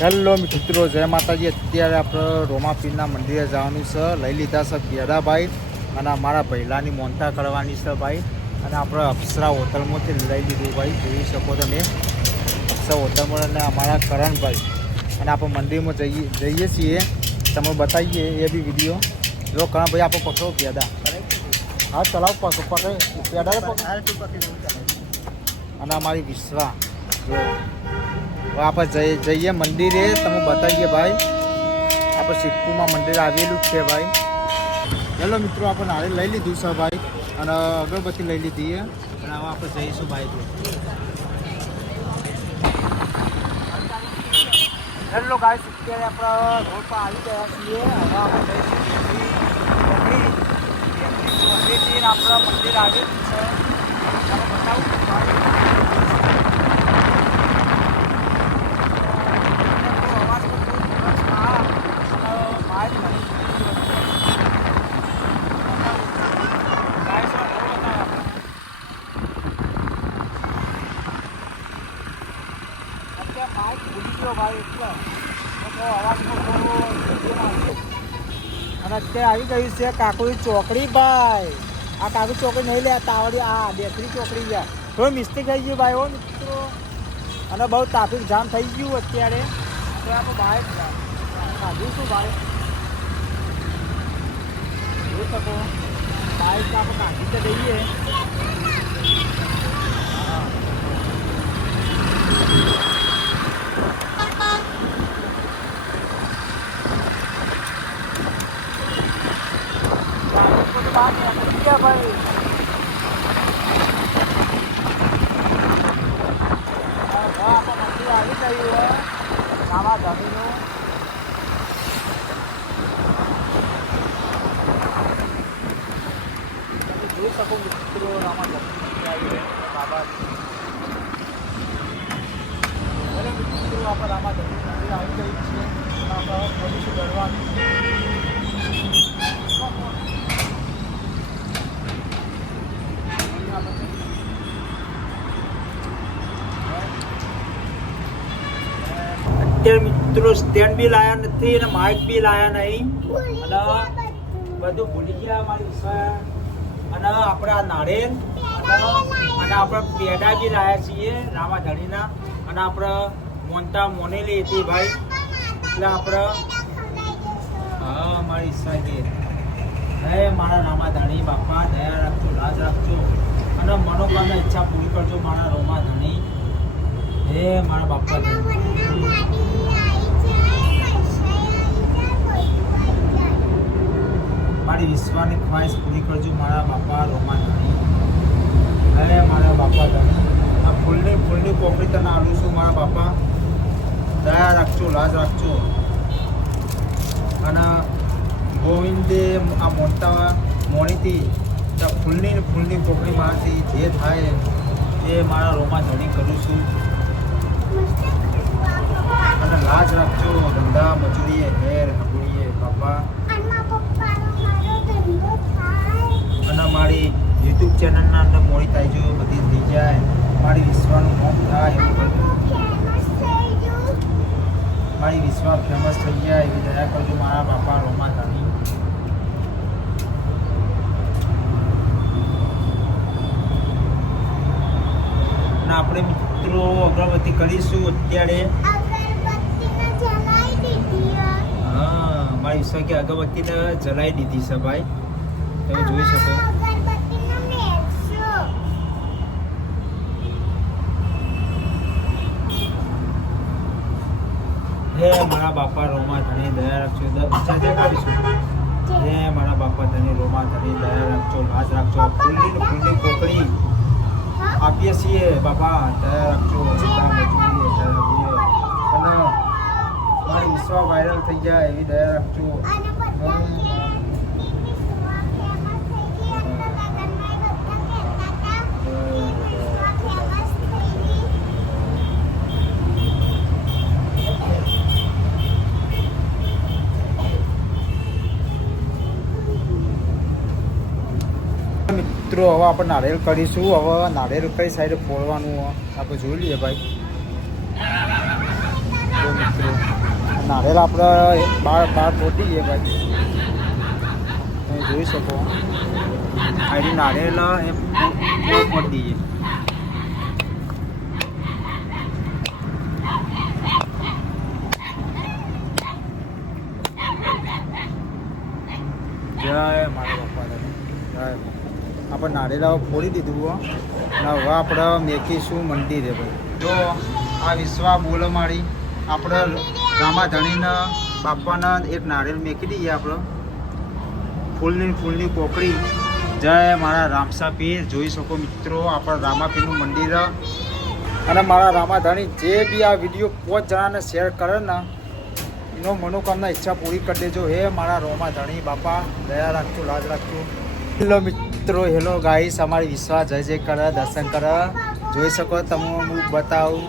Hello મિત્રો, જય માતાજી. અત્યારે આપણે રોમાપીરના મંદિરે જવાનું છે. લઈ લીધા છે પેડાભાઈ અને અમારા પહેલાંની મોનતા કરવાની છે ભાઈ. અને આપણે અપ્સરા હોટલમાંથી લઈ લીધું ભાઈ, જોઈ શકો તમે. અપ્સરા હોટલમાં અને અમારા કરણભાઈ અને આપણે મંદિરમાં જઈએ છીએ, તમે બતાવીએ એ બી વિડીયો. જો કરણભાઈ આપણે પકડો પેડા. હા ચલાવ પકડે પેડા અને અમારી વિશ્વા જો આપણે જઈએ મંદિરે, તમે બતાવીએ ભાઈ. આપણે સિદ્ધપુરમાં મંદિર આવેલું જ છે ભાઈ. ચલો મિત્રો, આપણે નાળિયેર લઈ લીધું છે ભાઈ અને અગરબત્તી લઈ લીધી છે અને હવે આપણે જઈશું ભાઈ. હેલો ગાઈસ, અત્યારે આપણે રોડ પર આવી ગયા છીએ. હવે આપણે જઈશું ચોકડીથી આપણા મંદિર આવેલું છે. બતાવું ભાઈ. અને અત્યારે આવી ગયું છે કાકુરી ચોકડી ભાઈ. આ કાકુરી ચોકડી નહીં લે, તાવડી આ બેકરી ચોકડી છે. થોડું મિસ્ટેક થઈ ગયું ભાઈ હો મિત્રો. અને બહુ ટ્રાફિક જામ થઈ ગયું અત્યારે. તો આપણે બાઇક કાઢીશું ભાઈ, જોઈ શકો. બાઇક આપણે કાઢી તો દઈએ. ભાઈ મંદિર આવી ગયું રામા ધણીનું. તમે જોઈ શકો મિત્રો, રામા ધણી આવી બાબા. મિત્રો આપણે રામા ધણી મંદિર આવી ગયું છે. આપણે પોલીસ લડવાની અત્યારે મિત્રો સ્ટેન્ડ બી લાયા નથી અને માઇક બી લાયા નહીં અને બધું ભૂલી ગયા મારી વિશ્વા. અને આપણે આ નાળિયેર અને આપણે પેડા બી લાયા છીએ રામા ધણીના. અને આપણે મોનતા મોનેલી હતી ભાઈ, એટલે આપણે હા મારી ઈચ્છા કે હે મારા રામા ધણી બાપા, દયા રાખજો, લાજ રાખજો અને મનોકામના ઈચ્છા પૂરી કરજો મારા રોમા ધણી. હે મારા બાપા મારી વિશ્વાની ખ્વાહિશ પૂરી કરજો મારા બાપા રોમા ધણી. હે મારા બાપા ધણી, આ ફૂલની કોકરી તને આલું છું મારા બાપા. દયા રાખજો, લાજ રાખજો. અને ગોવિંદે આ મોનતા મોણીથી ફૂલની કોકરી મારાથી જે થાય એ મારા રોમા ધણી કરું છું. અને લાજ રાખજો, ધંધા મજૂરીએ ઘેર હગુડીએ બાપા. અને મારી યુટ્યુબ ચેનલના અંદર મોડી થાય જો બધી થઈ જાય, મારી વિશ્વાનું નામ થાય એવું કરજો. મારી વિશ્વા ફેમસ થઈ જાય એવી દયા કરજો મારા બાપા રોમા ધણી. અને આપણે મિત્રો અગરબત્તી કરીશું અત્યારે. હા મારી વિશ્વા કે અગરબત્તીને જલાઈ દીધી છે ભાઈ, તમે જોઈ શકો. હે મારા બાપા રોમા ધણી દયા રાખજો. હે મારા બાપા ધણી રોમા ધણી દયા રાખજો, લાજ રાખજો. ફૂલની કોકડી આપીએ છીએ બાપા, દયા રાખજો. અને મારી વિશ્વા વાયરલ થઈ જાય એવી દયા રાખજો. મિત્રો હવે આપણે નાળિયેર કરીશું. હવે નાળિયેર કઈ સાઈડે ફોડવાનું આપણે જોઈ લઈએ ભાઈ. મિત્રો નાળેલ આપણે બાર ફોટી છે ભાઈ, તમે જોઈ શકો આની નાળેલ ફોટી છે. જય મારા બાપા, જય. આપણે નાળેલા ફોડી દીધું હો, અને હવે આપણે મેકીશું મંદિરે ભાઈ. જો આ વિશ્વા બોલ મારી આપણે રામાધણીના બાપાના એક નાળિયેર મેકી દઈએ આપણે, ફૂલની પોકળી. જય મારા રામસા પીર. જોઈ શકો મિત્રો આપણા રામાપીરનું મંદિર. અને મારા રામાધણી જે બી આ વિડીયો 5 જણાને શેર કરે ને એનો મનોકામના ઈચ્છા પૂરી કરી દેજો. હે મારા રામાધણી બાપા, દયા રાખજો, લાજ રાખજો. હેલો મિત્રો, હેલો ગાઈસ, અમારી વિશ્વાસ જય જય કરે, દર્શન કરે. જોઈ શકો તમે, હું બતાવું